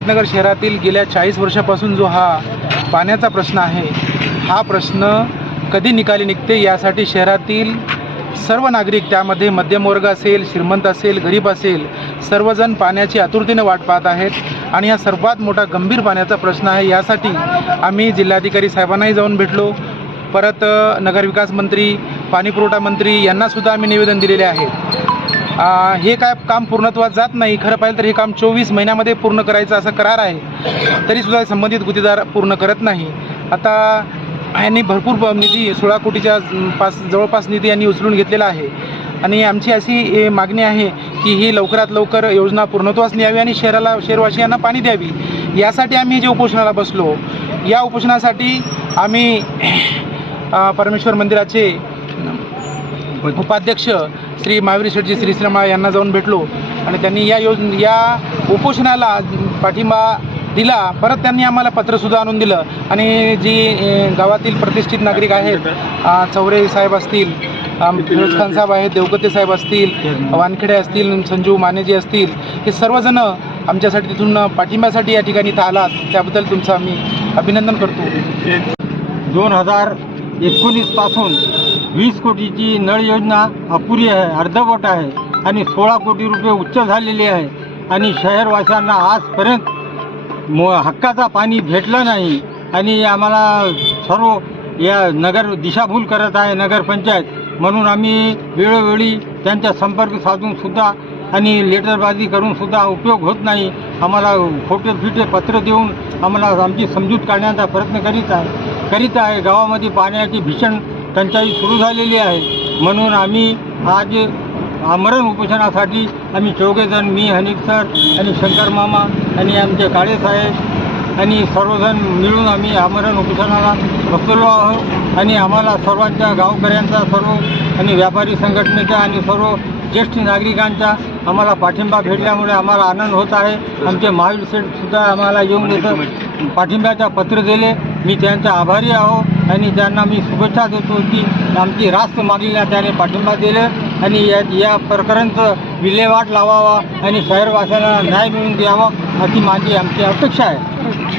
नगर शहरातील गेल्या चाळीस वर्षापासून जो हा पाण्याचा प्रश्न आहे हा प्रश्न कधी निकाली निघते यासाठी शहरातील सर्व नागरिक त्यामध्ये मध्यमवर्ग असेल श्रीमंत असेल गरीब असेल सर्वजण पाण्याची आतुरतेने वाट पाहत आहेत. आणि हा सर्वात मोठा गंभीर पाण्याचा प्रश्न आहे. यासाठी आम्ही जिल्हाधिकारी साहेबांनाही जाऊन भेटलो. परत नगरविकास मंत्री पाणीपुरवठा मंत्री यांनासुद्धा आम्ही निवेदन दिलेले आहे. हे काय काम पूर्णत्वात जात नाही. खरं पाहिलं तर हे काम चोवीस महिन्यामध्ये पूर्ण करायचं असं करार आहे. तरीसुद्धा संबंधित गुत्तेदार पूर्ण करत नाही. आता यांनी भरपूर ब- निधी सोळा कोटीच्या पास जवळपास निधी यांनी उचलून घेतलेला आहे. आणि आमची अशी मागणी आहे की ही लवकरात लवकर योजना पूर्णत्वास न्यावी आणि शहराला शहरवासियांना पाणी द्यावी. यासाठी आम्ही जे उपोषणाला बसलो या उपोषणासाठी आम्ही परमेश्वर मंदिराचे उपाध्यक्ष श्री महावीर शेठजी श्रीश्रमा यांना जाऊन भेटलो आणि त्यांनी या योज या उपोषणाला पाठिंबा दिला. परत त्यांनी आम्हाला पत्रसुद्धा आणून दिलं. आणि जी गावातील प्रतिष्ठित नागरिक आहेत चौरे साहेब असतील फिरोज खान साहेब आहेत देवकते साहेब असतील वानखेडे असतील संजू मानेजी असतील हे सर्वजण आमच्यासाठी तिथून पाठिंब्यासाठी या ठिकाणी इथं आलात. त्याबद्दल तुमचं आम्ही अभिनंदन करतो. दोन हजार एकोणीसपासून वीस कोटीची नळ योजना अपुरी आहे अर्धवट आहे आणि सोळा कोटी रुपये उच्च झालेले आहे. आणि शहरवाशांना आजपर्यंत मो हक्काचा पाणी भेटलं नाही. आणि आम्हाला सर्व या नगर दिशाभूल करत आहे नगरपंचायत. म्हणून आम्ही वेळोवेळी त्यांचा संपर्क साधूनसुद्धा आणि लेटरबाजी करूनसुद्धा उपयोग होत नाही. आम्हाला खोटे फिटे पत्र देऊन आम्हाला आमची समजूत काढण्याचा प्रयत्न करीत आहे करीत आहे. गावामध्ये पाण्याची भीषण टंचाई सुरू झालेली आहे. म्हणून आम्ही आज आमरण उपोषणासाठी आम्ही चौघेजण मी हनीफ सर आणि शंकर मामा आणि आमचे काळेसाहेब आणि सर्वजण मिळून आम्ही आमरण उपोषणाला बसलो आहोत आणि आम्हाला सर्वांच्या गावकऱ्यांचा सर्व आणि व्यापारी संघटनेच्या आणि सर्व ज्येष्ठ नागरिकांचा आम्हाला पाठिंबा भेटल्यामुळे आम्हाला आनंद होत आहे. आमचे महावीर सेठसुद्धा आम्हाला येऊन इथं पाठिंब्याचा पत्र दिले. मी त्यांचा आभारी आहो आणि त्यांना मी शुभेच्छा देतो की आमची रास्त मागणीला त्याने पाठिंबा दिलं आणि या या प्रकरणाचं विल्हेवाट लावावा आणि शहरवासियांना न्याय मिळून द्यावा अशी माझी आमची अपेक्षा आहे.